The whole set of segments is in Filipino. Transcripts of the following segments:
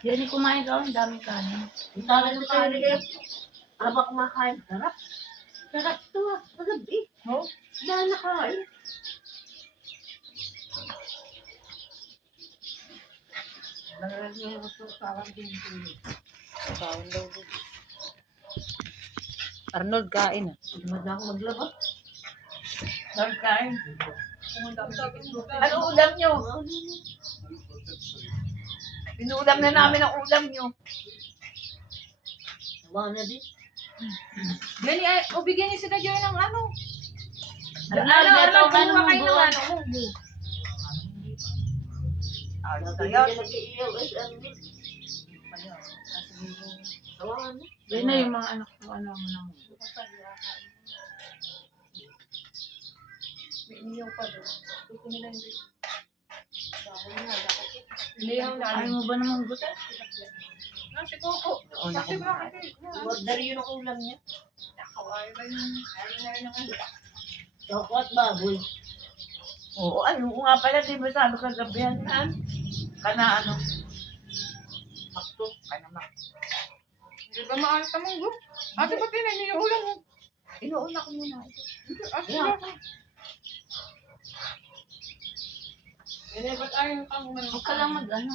Yan kumain ka, ang daming kanin. Ang dami ng kanin eh. Habang kumakain, sarap. Sarap ito ah. Pagabi. Oh? Dahil nakain. Arnold, kain ah. Hindi ako maglaba. Arnold, kain. Ano ulam nyo? Pinuulam na namin ang ulam nyo. Nawa na din. Gani, ay, o bigyan niyo sila Joy ng ano. Arnold, Kumuha kayo ng ano. Nabibigyan nag-iiyaw. Tawa na. Yan na yung mga anak ko, ano mo na mo. May iniyaw pa doon. Gusto nila hindi. Iniyaw na. Ayaw mo ba naman gusto? Si Coco. Kasi bakit? Order yun ang ulam niya. Ayaw ba yung... Ayaw na rin naman. Choco at baboy. Oo, ay, oo nga pala, di ba sabi ka gabihan na? Kana ano? Makto, kana mak. Hindi ba maalit ka mong group? Ate, ba't tinaniulan mo? Inuuna ko muna ito. Ate, hindi, ba't ayaw ka mo man? Huwag ka lang mag-ano.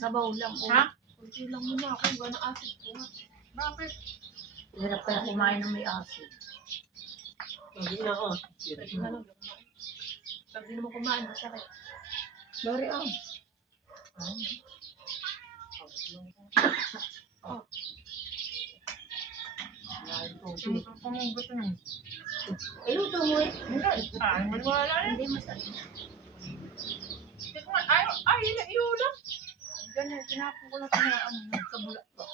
Sabaw lang. Ha? Kunti lang muna ako. Gano'ng acid ko nga. Bakit? Hirap ka na kumain ng may acid. Hindi na ako. Pag di naman kumain, masakit. Bari ang. Pumugot na. Iluto mo eh. Hindi. Ay, maniwala na. Hindi masakit. Ay, iulam. Ganyan, tinapon ko lang sa mga ano, sa bulat ko.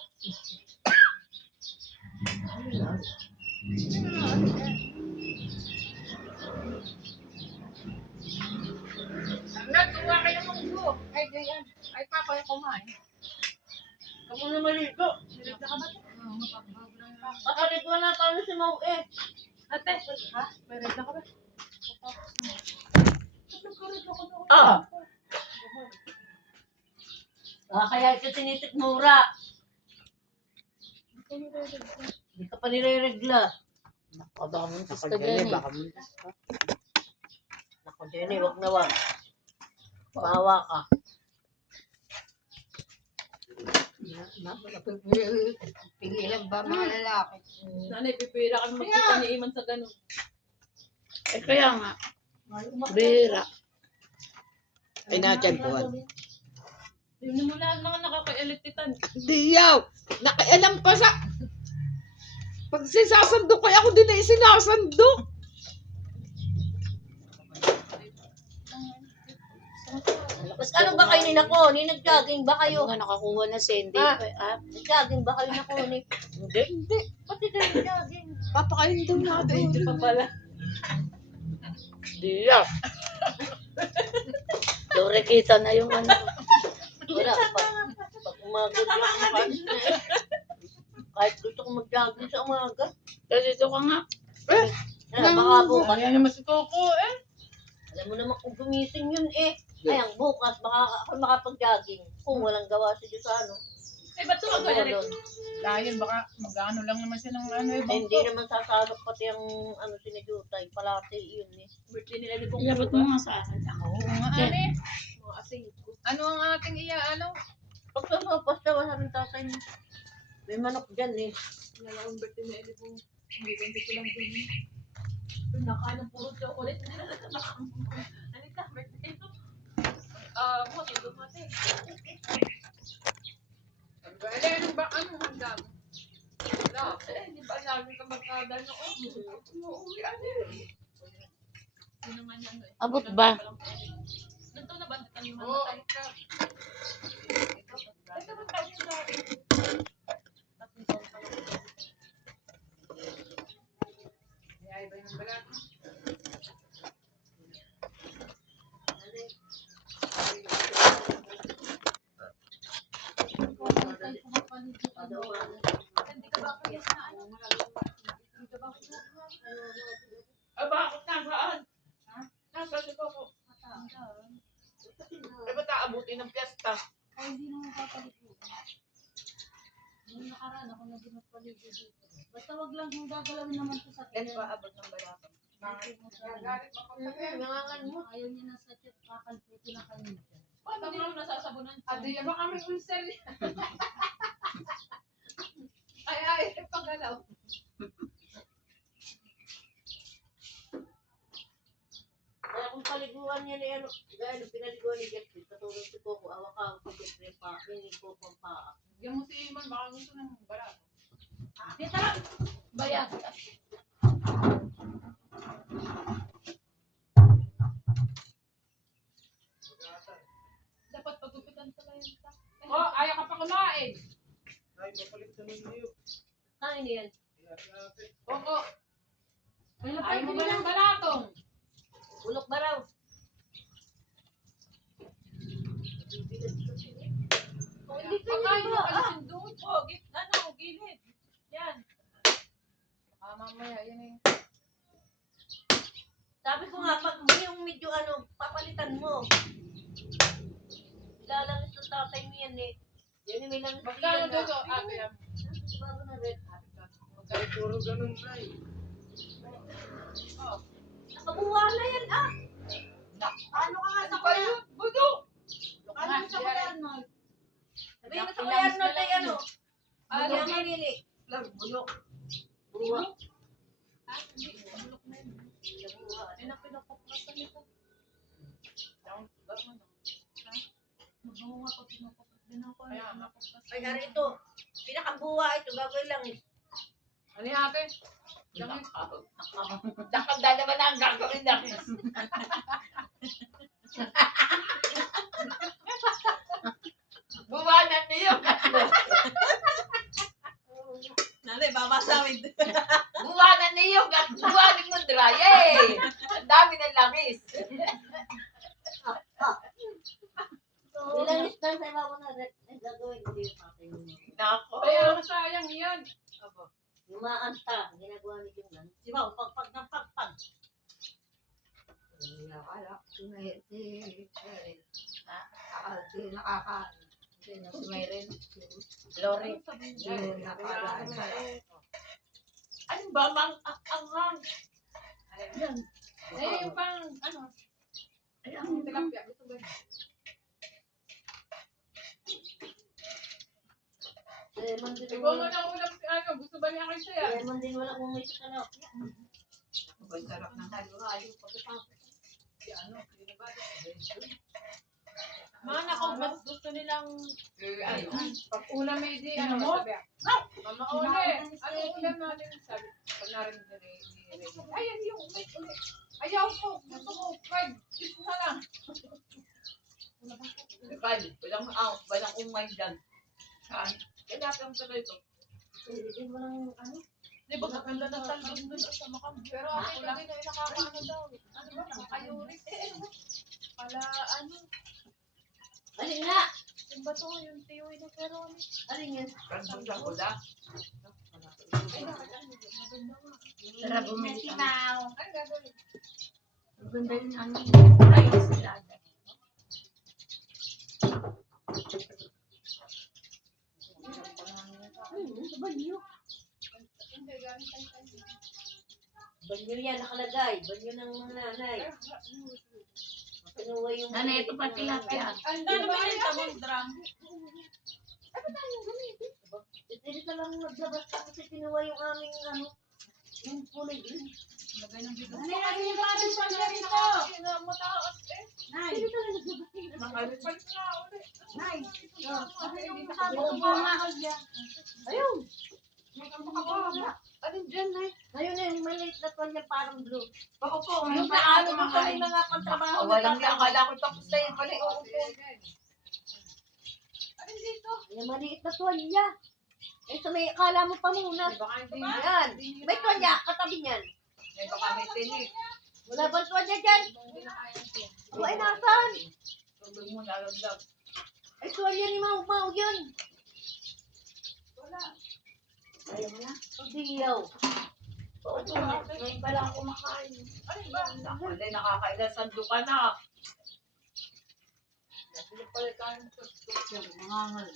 Nagtuwa kayo ng munggo. Ay, ganyan. Ay, papa yung kumain. Kamu na malito. Silip na ka ba ito? Oo, mapapagod lang yung papa. Pakalit mo na paano si Mau eh. Ate, ha? May red na ka ba? Ah! Kaya ito tinitik mura. Hindi ka pa nire-regla. Naku, baka muntis ka dyan eh. Naku, Jenny, wag na wag. Bawa ka. Pigilan ba mga lalaki? Nanay, pipira ka magkita ni Iman sa ganun. Eh, kaya nga. Bira. Ay, natiyempuhan. Hindi mo lahat mga nakaka-electritan. Hindi yaw. Nakialam pa sa... Pag sisasandok kaya ako din na isinasandok. Mas ano ba kayo ni Nako? Ni nag-jogging ba kayo? Nga nakakuha na Cindy. Nag-jogging ba kayo Nako ni? Hindi. Hindi. Pati tayo nag-jogging. Papakain daw natin. Hindi pa pala. Hindi yaw. Dore kita na yung ano. Wala. Pag umaga di ako makalis na eh. Kahit gusto ko mag-jogging sa umaga. Kasi ito ka nga. Baka bukas. Ayan naman si Coco eh. Alam mo naman kung gumising yun eh. Ayang bukas, baka ako makapag-jogging. Kung walang gawa sa Diyos ano. Eh, ba't ito Doon. Dahil baka mag-ano lang naman siya ng ano eh. Hindi naman sasalok pati ang ano sinigutay. Palati yun eh. Birthday nila ni Coco. Ilabot mo nga sa akin. Oo nga ane. Mga asing ko. Ano ang ating ano? Pag sasapas na wala ng tatay niya. May manok dyan eh. Nalawang birthday ni Eli po. Hindi ko lang dun. Pinakain ng puro chocolate. Anita, birthday ito. Mo, tulog natin. Ano ba? Ano hanggang? Wala. Hindi ba lagi ka magkada noon? Uuwi ano eh. Hindi naman yan eh. Abot ba? Nandito na ba? Kami mamatay ka. Ito ba tayo sa... Ay, ba yung balat? Bakit nasaan? Ha? Nasa si Coco. Eh, ba't aabutin ng piyesta? Ako hindi naman papaligo. Nung nakaraan ako na pinapaligo dito. Basta wag lang yung gagalawin naman ko sa Yan pa abot ng balakang. Gagalit mo kung sabi. Nangangan mo. Ayaw niya na sa chat, kakalputin na kayo dyan. Paano hindi mo nasasabunan? Adi, yan baka may ulcer. Ay, pagalaw. Kaya kung paliguan niya na yan, gaya pinaliguan ni Jeffrey, katulad si Coco, awak ka, Jeffrey pa, hindi ko pang paa. Yan mo si Iman, baka gusto ng balato. Dito lang! Bayan. Dapat pagupitan pala yun. Oh, ayaw ka pa kumain. Ay, papalit ka ng niyo. Kain yan. Oo. Ay, Ayaw mo ba ng balatong? Bulok ba raw? Hindi ka Pagkain niya mo ba? kalisin doon. Oh, gitna na, o gilid. Yan. Mamaya, yan eh. Sabi ko nga, pag yung medyo ano, papalitan mo. Ilalangis ng tatay mo yan eh. Yan yung may langis. Magkano doon? Ate, Bago na rin. Ay, puro ganun na eh. Nakabuha na yan ah. Ano ka nga ano sa ba yun? Budo! Ano sa kuya Arnold? Sabi mo sa kuya Arnold ay ano. Ano? Ano manili? Bulok. Buwa. Ah, hindi. Bulok na yun. Ay, na pinapaprasan nito. Mabango nga pag pinapapras din ako. Kaya, Ay, ari ito. Pinakabuwa ito. Gagawin lang eh. ano yung ate? Nakagda naman na ang gagawin namin. Buwanan niyo. Nanay, babasawin. Buwanan niyo. Buwanan mo dry eh. Ang dami ng langis. Ilangis lang sa iba mo na rin. Ay, gagawin ko yung tatay mo. Nako. Kaya masayang yan. Lumaanta. Ginagawa ni Jung lang. Di ba? Pagpag ng pagpag. Akala ko na nakakain. Si Mayren. Lori. Yun, nakakain. Ano ba? Ang Yan. Eh, yung pang, ano? Ay, ang tilapia. Gusto ba yun? Lemon din. Ikaw mo na ulam si ano. Gusto ba niya kayo siya? Lemon din wala kung may sa kanok. Ang sarap ng halo-halo. Si ano? Sino ba? Mga nako, mas gusto nilang ano, pag ulam may di, ano mo? Mama Ole, ano ulam natin? Sabi, pag narinig na rin, ayan yung ulit. Ayaw ko, gusto ko, fried, fish na lang. Walang umay dyan. Saan? Kaya lang tuloy ito. Hindi mo lang ano. Di ba maganda ng talbos doon sa makam? Pero ako lang din ay nakakaano daw. Ano ba? Nakakayurik. Pala ano? Alin nga? Yung bato, yung tiyoy na pero ano? Alin yan? Kansan sa kula. Tara, bumili ka. Ay, gagawin. Maganda yun ang salada. Banyo. Banyo yan nakalagay. Banyo ng mga nanay. Kinuha yung... Nanay, ito pa tilapia. Ang dami ba yung tamang drum? Hindi ka lang naglabas kasi kinuha yung aming ano. Yung kulay green. Lagay ng bigos. Ano natin yung mga pa niya rito? Mataas eh. Nay! Hindi ka lang naglabas. Nakalit na ulit. Nay! Ano yung Buo nga ka dyan. Ayun. Alin dyan, Nay? Ayun na yung maliit na tuwalya parang blue. Bako po. Yung paano mo kami mga pagtrabaho. Walang niya. Akala ko tapos na yun pala. Oo po. Alin dito? Yung maliit na tuwalya. Eh, sa may akala mo pa muna. Baka hindi. Yan. May tuwalya, katabi niyan. May baka may tinik. Wala bang tuwalya dyan? Hindi na kaya ito. O ay nasan? Tubig mo lalaglag. Ay tuwalya ni Mau Mau yun. Wala. Ayaw mo na? Pagdiyaw. Ano ba? Ngayon pa lang kumakain. Ano ba? Nakakailan. Sando ka na. Palitan sa store. Mangangal.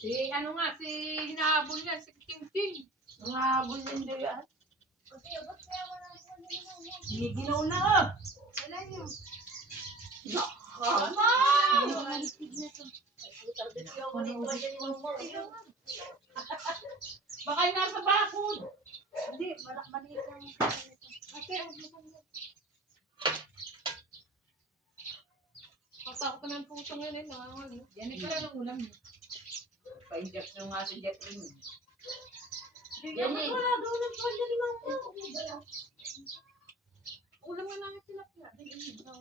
Si ano nga, si hinahabol niya, si King King. Mga habol din din yan. Ginigilaw na oh. Kailan yun? Tama! Baka yung nasa bakod. Hindi, maliit lang. Ate, Patakot ko ng puso ngayon eh, nangangal. Yan pala ng ulam niya. Pa-injection nga si Jeffrey. Yan eh. wala daw ng kanya limang po. Ulam nga namin tilapia. Dahil daw.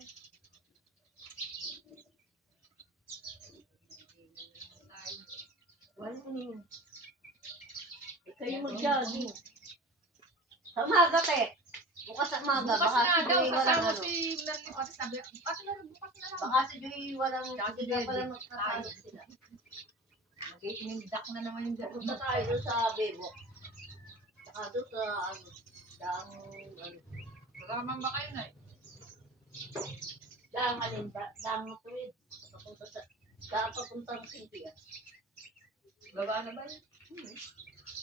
Wala na yun. Kayo mag-jogging. Sa umaga, te. Bukas sa umaga. Bukas Baka na si daw, Joey walang kasama ano. si Merlin. Kasi sabi, bukas na rin, bukas na lang. Baka si Joey walang Tsaka si sila Dede. pala magkakalit sila. Mag-iinindak na naman yung gano'n. Punta tayo doon sa Bebok. Saka doon sa ano. Daang ano. Kasama ba kayo na eh? Daang alin. Daang tuwid. Papunta sa. Daang papuntang city ah. Baba na ba yun?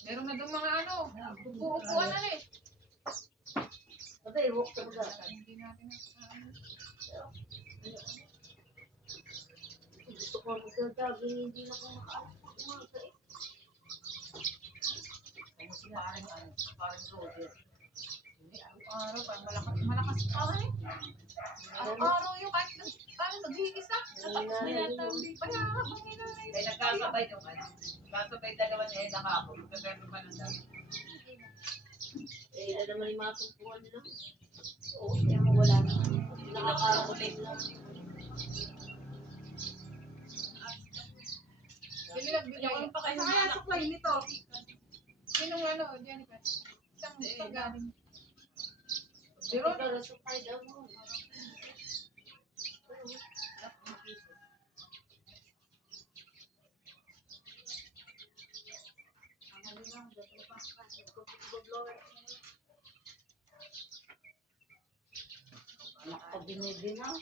Meron na doon mga ano, upo-upuan na eh. Sa Bebok talaga. Hindi natin nasasabi. Gusto ko mag-jogging. Hindi na ko makaalis pag umaga eh. Kaya sila parang road. Hindi, araw-araw, parang malakas pa eh. Araw-araw yung kahit parang nag-iisa. Tapos nilatang di pa habang hinanay. Kaya nagkasabay yung ano. Nagkasabay dalawa niya yung nakako. Nagkasabay pa ng dami. Eh, ilan naman yung mga tumpuan nila. Oo, kaya mo wala na. Nakakakulit lang. Sino nagbigay? pa kayo kaya supply nito. Sinong ano, Jennifer? Isang pagaling. Pero, pero supply daw mo. Anak ka binibinaw.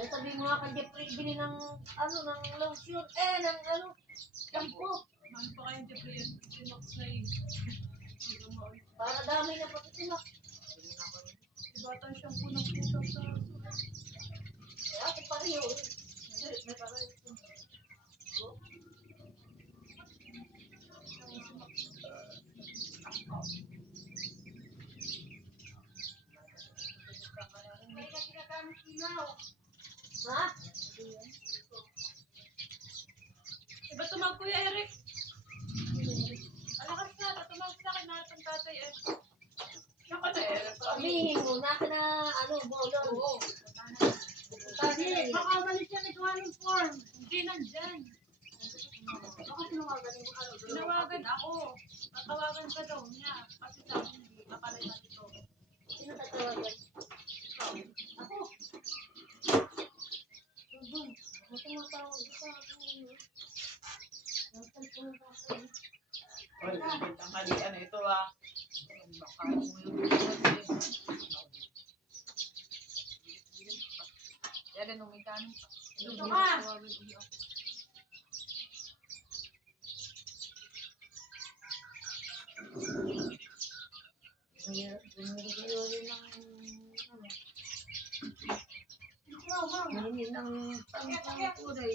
Kaya sabi mo nga kay Jeffrey, bili ng, ano, ng lotion, ng, ano, shampoo. Ano pa kayo Jeffrey? Sinox na yun. Para dami na pati sila. Ibatan shampoo ng puso sa Kaya ate pareho. May pareho. Ha? Iba tumag Kuya Eric? Alakas na, tumag sa akin na itong tatay eh. Saka na eh. Sabihin mo, nasa na, ano, bolon. Oo. Sabi, Baka umalis siya nagawa ng form. Hindi nandyan. baka tinawagan mo, ano, Tinawagan ako. Tatawagan ka daw niya. Kasi sabi hindi, nakalay na ito. Sino tatawagan? Ako. Ako tumatawag sa akin. Ang cellphone ko sa akin. Oy, ang kalian ito ah. Baka yung yan ang umikano. Ito ka. Binigyan rin ng, ano, Hingin ng pang kulay.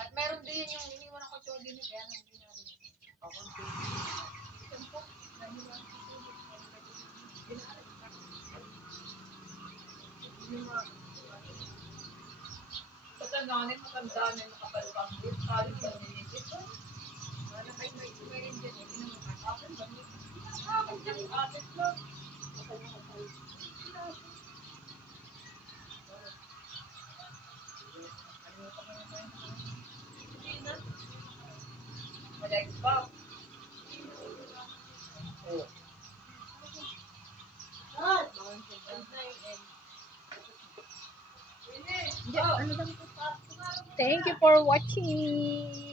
At meron din yung iniwan ako sa din kaya nang hindi namin. Ako din. Tempo. Pagkaganin, matanda na yung kapalpang din. Kali ko yung ito. Wala kayo may rin dyan. Hindi naman kakapin. Akin dyan yung atin lang. Malay ba? Oh. Thank you for watching.